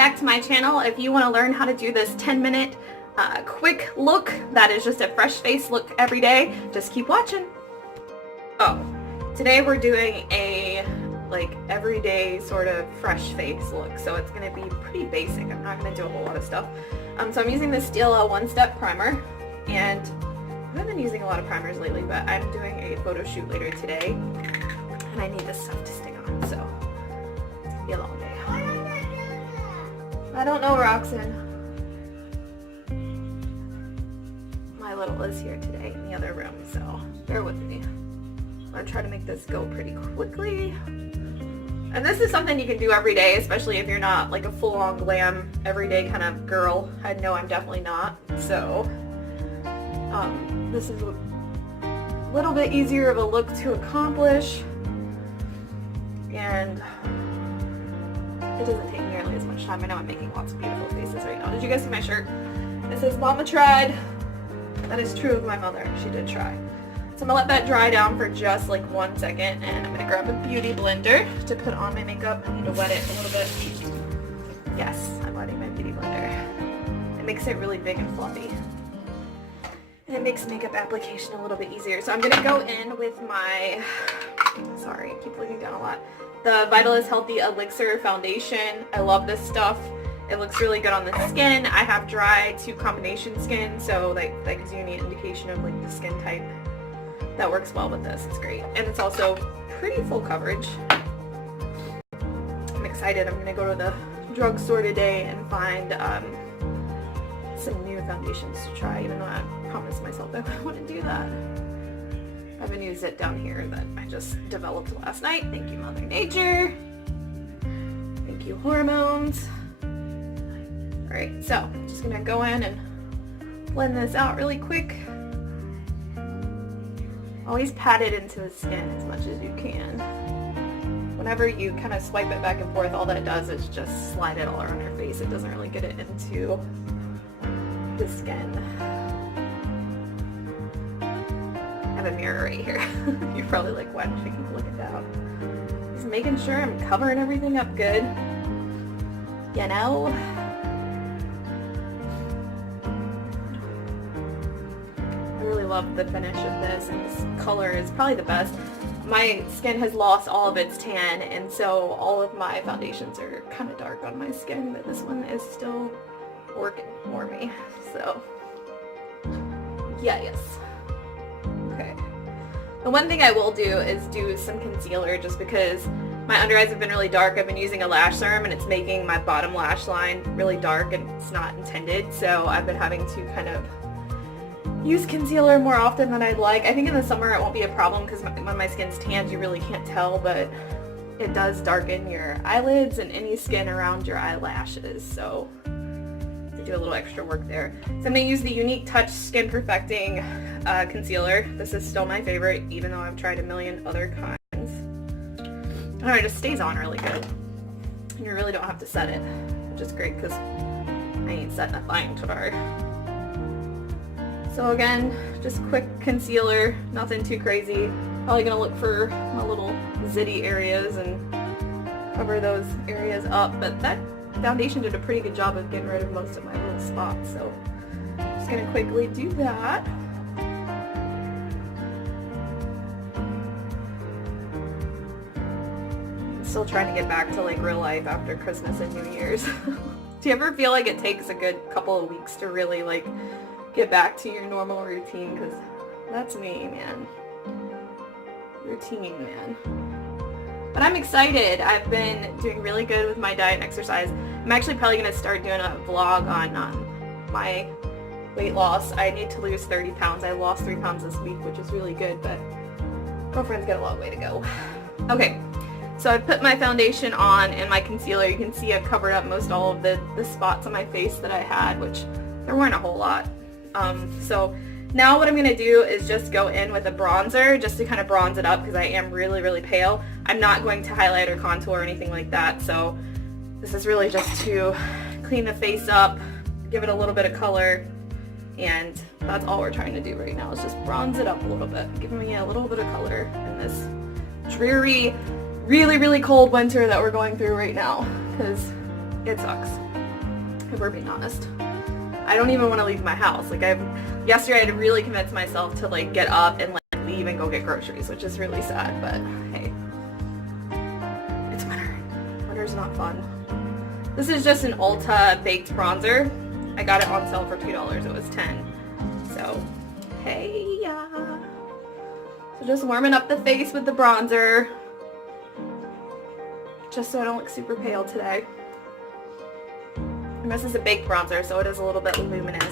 back to my channel. If you want to learn how to do this 10-minute quick look that is just a fresh face look every day, just keep watching. Oh, today we're doing a everyday sort of fresh face look, so it's going to be pretty basic. I'm not going to do a whole lot of stuff. So I'm using the Stila One-Step Primer, and I haven't been using a lot of primers lately, but I'm doing a photo shoot later today, and I need this stuff to stick on, so it's going to be a long day. I don't know, Roxanne. My little is here today in the other room, so bear with me. I'm going to try to make this go pretty quickly. And this is something you can do every day, especially if you're not like a full-on glam, everyday kind of girl. I know I'm definitely not, so this is a little bit easier of a look to accomplish, and it doesn't take nearly as much time. I know I'm making lots of beautiful faces right now. Did you guys see my shirt? It says Mama tried. That is true of my mother. She did try. So I'm going to let that dry down for just like 1 second, and I'm going to grab a beauty blender to put on my makeup. I need to wet it a little bit. Yes, I'm wetting my beauty blender. It makes it really big and fluffy. And it makes makeup application a little bit easier. So I'm going to go in with my, sorry, I keep looking down a lot, the Vitalist Healthy Elixir Foundation. I love this stuff. It looks really good on the skin. I have dry to combination skin, so that gives you an indication of like the skin type that works well with this. It's great. And it's also pretty full coverage. I'm excited. I'm going to go to the drugstore today and find some new foundations to try, even though I promised myself I wouldn't do that. I have a new zit down here that I just developed last night. Thank you, Mother Nature. Thank you, hormones. Alright, so I'm just going to go in and blend this out really quick. Always pat it into the skin as much as you can. Whenever you kind of swipe it back and forth, all that does is just slide it all around your face. It doesn't really get it into the skin. I have a mirror right here. You're probably like, why don't you keep looking down? Just making sure I'm covering everything up good. You know? Love the finish of this, and this color is probably the best. My skin has lost all of its tan, and so all of my foundations are kind of dark on my skin, but this one is still working for me. So yeah, yes. Okay. The one thing I will do is do some concealer, just because my under eyes have been really dark. I've been using a lash serum and it's making my bottom lash line really dark, and it's not intended, so I've been having to kind of use concealer more often than I'd like. I think in the summer it won't be a problem because when my skin's tanned you really can't tell, but it does darken your eyelids and any skin around your eyelashes, so to do a little extra work there. So I'm going to use the Unique Touch Skin Perfecting Concealer. This is still my favorite, even though I've tried a million other kinds. I don't know, it just stays on really good. And you really don't have to set it, which is great because I ain't setting a thing today. So again, just quick concealer, nothing too crazy. Probably gonna look for my little zitty areas and cover those areas up, but that foundation did a pretty good job of getting rid of most of my little spots, so I'm just gonna quickly do that. I'm still trying to get back to like real life after Christmas and New Year's. Do you ever feel like it takes a good couple of weeks to really like get back to your normal routine? Because that's me, man. Routine, man. But I'm excited. I've been doing really good with my diet and exercise. I'm actually probably going to start doing a vlog on my weight loss. I need to lose 30 pounds. I lost 3 pounds this week, which is really good, but girlfriend's got a long way to go. Okay, so I've put my foundation on and my concealer. You can see I've covered up most all of the spots on my face that I had, which there weren't a whole lot. So now what I'm going to do is just go in with a bronzer just to kind of bronze it up because I am really, really pale. I'm not going to highlight or contour or anything like that, so this is really just to clean the face up, give it a little bit of color, and that's all we're trying to do right now is just bronze it up a little bit, give me a little bit of color in this dreary, really, really cold winter that we're going through right now, because It sucks, if we're being honest. I don't even want to leave my house. Like yesterday I had to really convince myself to like get up and like leave and go get groceries, which is really sad, but hey. It's winter. Winter's not fun. This is just an Ulta baked bronzer. I got it on sale for $2. It was $10. So, hey, yeah. So just warming up the face with the bronzer. Just so I don't look super pale today. And this is a baked bronzer, so it is a little bit luminous.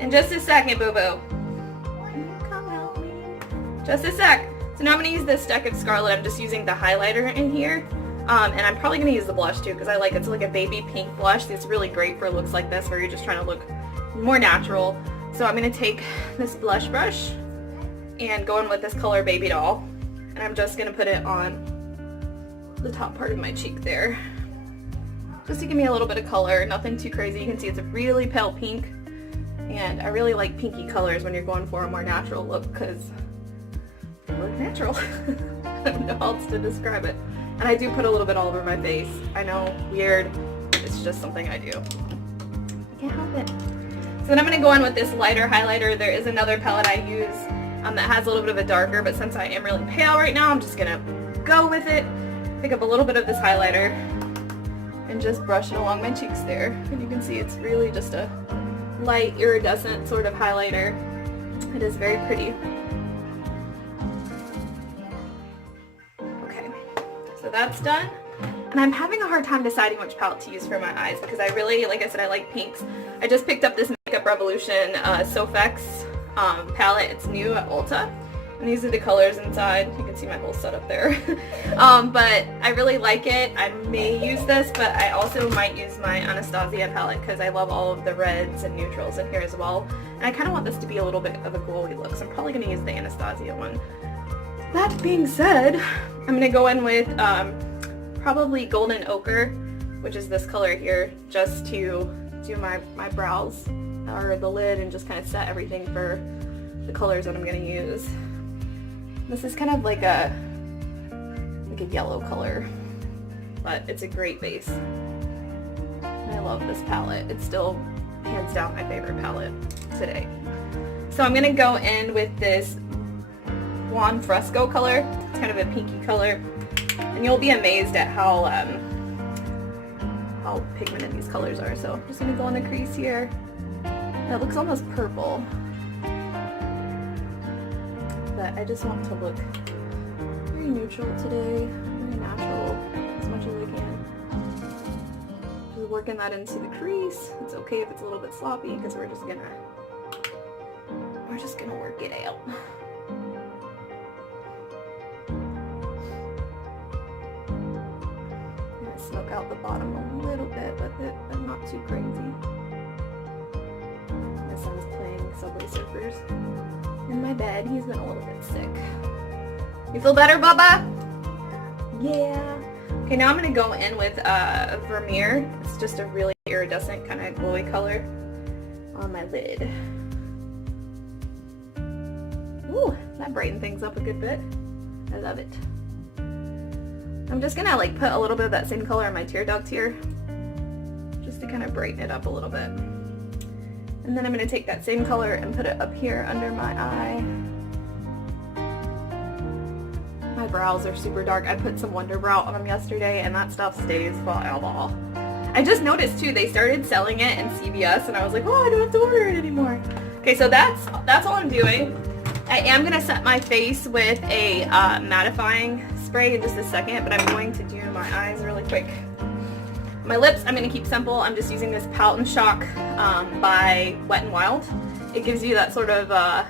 In just a second, boo-boo. Come help me. Just a sec. So now I'm going to use this Deck of Scarlet. I'm just using the highlighter in here. And I'm probably going to use the blush too because I like it. It's like a baby pink blush. It's really great for looks like this where you're just trying to look more natural. So I'm going to take this blush brush and go in with this color Baby Doll. And I'm just going to put it on the top part of my cheek there. Just to give me a little bit of color, nothing too crazy. You can see it's a really pale pink. And I really like pinky colors when you're going for a more natural look because they look natural. I don't know how else to describe it. And I do put a little bit all over my face. I know, weird. It's just something I do. I can't help it. So then I'm going to go in with this lighter highlighter. There is another palette I use that has a little bit of a darker, but since I am really pale right now, I'm just going to go with it. Pick up a little bit of this highlighter and just brush it along my cheeks there. And you can see it's really just a light iridescent sort of highlighter. It is very pretty. Okay, so that's done. And I'm having a hard time deciding which palette to use for my eyes because I really, like I said, I like pinks. I just picked up this Makeup Revolution Sofx palette. It's new at Ulta. And these are the colors inside. You can see my whole setup there. But I really like it. I may use this, but I also might use my Anastasia palette because I love all of the reds and neutrals in here as well. And I kind of want this to be a little bit of a glowy look, so I'm probably going to use the Anastasia one. That being said, I'm going to go in with probably Golden Ochre, which is this color here, just to do my brows or the lid and just kind of set everything for the colors that I'm going to use. This is kind of like a yellow color, but it's a great base. And I love this palette. It's still hands down my favorite palette today. So I'm going to go in with this Blonde Fresco color. It's kind of a pinky color. And you'll be amazed at how pigmented these colors are. So I'm just going to go in the crease here. And it looks almost purple. But I just want to look very neutral today, very natural, as much as I can. Just working that into the crease. It's okay if it's a little bit sloppy because we're just gonna work it out. I'm gonna smoke out the bottom a little bit with it, but not too crazy. My son's playing Subway Surfers in my bed. He's been a little bit sick. You feel better, Bubba? Yeah. Okay, now I'm going to go in with Vermeer. It's just a really iridescent kind of glowy color on my lid. Ooh, that brightened things up a good bit. I love it. I'm just going to like put a little bit of that same color on my tear duct here, just to kind of brighten it up a little bit. And then I'm going to take that same color and put it up here under my eye. My brows are super dark. I put some Wonder Brow on them yesterday and that stuff stays forever. I just noticed too, they started selling it in CVS and I was like, oh, I don't have to order it anymore. Okay, so that's all I'm doing. I am going to set my face with a mattifying spray in just a second, but I'm going to do my eyes really quick. My lips, I'm going to keep simple. I'm just using this Pout and Shock by Wet n Wild. It gives you that sort of, I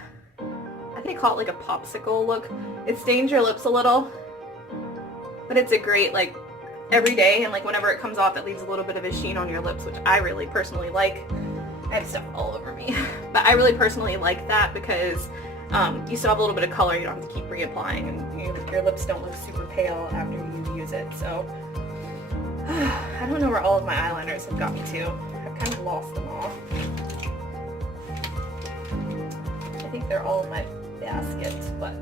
think they call it like a popsicle look. It stains your lips a little, but it's a great, like, every day, and like whenever it comes off, it leaves a little bit of a sheen on your lips, which I really personally like. I have stuff all over me, but I really personally like that because you still have a little bit of color. You don't have to keep reapplying, and your lips don't look super pale after you use it, so. I don't know where all of my eyeliners have got me to. I've kind of lost them all. I think they're all in my basket, but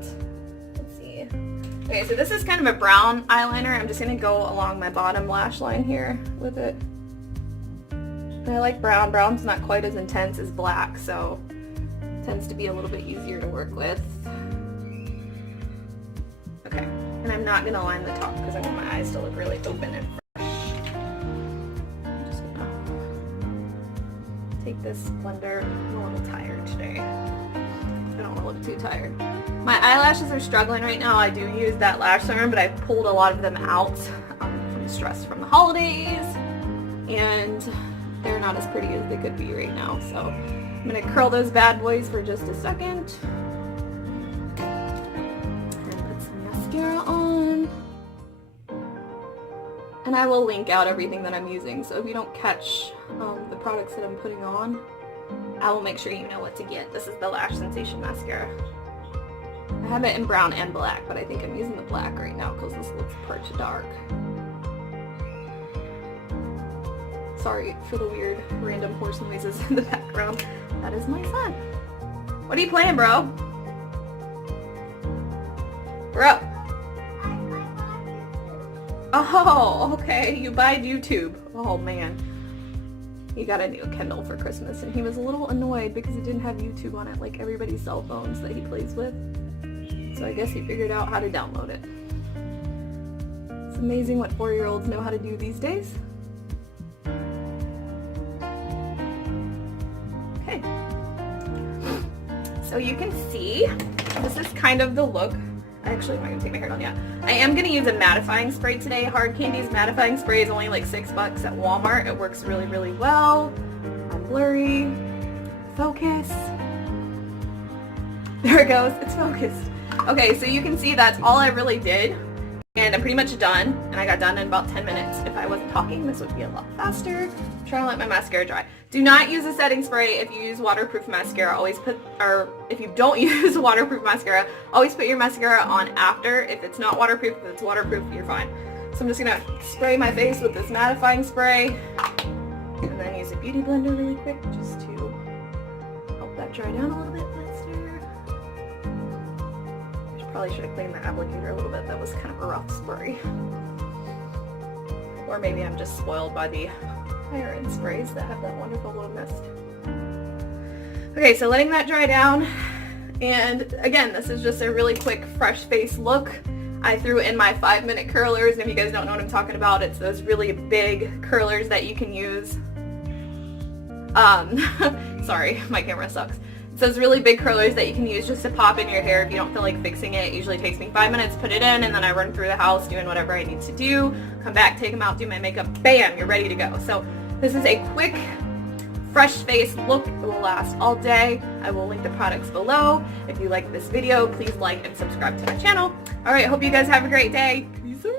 let's see. Okay, so this is kind of a brown eyeliner. I'm just going to go along my bottom lash line here with it. And I like brown. Brown's not quite as intense as black, so it tends to be a little bit easier to work with. Okay, and I'm not going to line the top because I want my eyes to look really open and fresh. I'm just going to take this blender. I'm a little tired today. I don't want to look too tired. My eyelashes are struggling right now. I do use that lash serum, but I pulled a lot of them out from stress from the holidays, and they're not as pretty as they could be right now. So I'm going to curl those bad boys for just a second and put some mascara on. And I will link out everything that I'm using, so if you don't catch the products that I'm putting on, I will make sure you know what to get. This is the Lash Sensation Mascara. I have it in brown and black, but I think I'm using the black right now because this looks part too dark. Sorry for the weird random horse noises in the background. That is my son. What are you playing, bro? Bro. Oh, okay. You buy YouTube. Oh, man. He got a new Kindle for Christmas, and he was a little annoyed because it didn't have YouTube on it like everybody's cell phones that he plays with. So I guess he figured out how to download it. It's amazing what 4-year-olds know how to do these days. Okay. So you can see, this is kind of the look. Actually, I'm not going to take my hair down yet. I am going to use a mattifying spray today. Hard Candy's mattifying spray is only like $6 at Walmart. It works really, really well. I'm blurry. Focus. There it goes. It's focused. Okay, so you can see that's all I really did. And I'm pretty much done. And I got done in about 10 minutes. If I wasn't talking, this would be a lot faster. Try to let my mascara dry. Do not use a setting spray if you use waterproof mascara. Always put, or if you don't use waterproof mascara, always put your mascara on after. If it's not waterproof, if it's waterproof, you're fine. So I'm just gonna spray my face with this mattifying spray. And then use a beauty blender really quick just to help that dry down a little bit faster. Probably should have cleaned the applicator a little bit. That was kind of a rough spray. Or maybe I'm just spoiled by the higher end sprays that have that wonderful little mist. Okay, so letting that dry down. And again, this is just a really quick fresh face look. I threw in my 5-minute curlers, and if you guys don't know what I'm talking about, it's those really big curlers that you can use. Sorry, my camera sucks. It's those really big curlers that you can use just to pop in your hair if you don't feel like fixing it. It usually takes me 5 minutes to put it in, and then I run through the house doing whatever I need to do, come back, take them out, do my makeup, bam, you're ready to go. So this is a quick, fresh face look. It will last all day. I will link the products below. If you like this video, please like and subscribe to my channel. Alright, hope you guys have a great day. Peace out.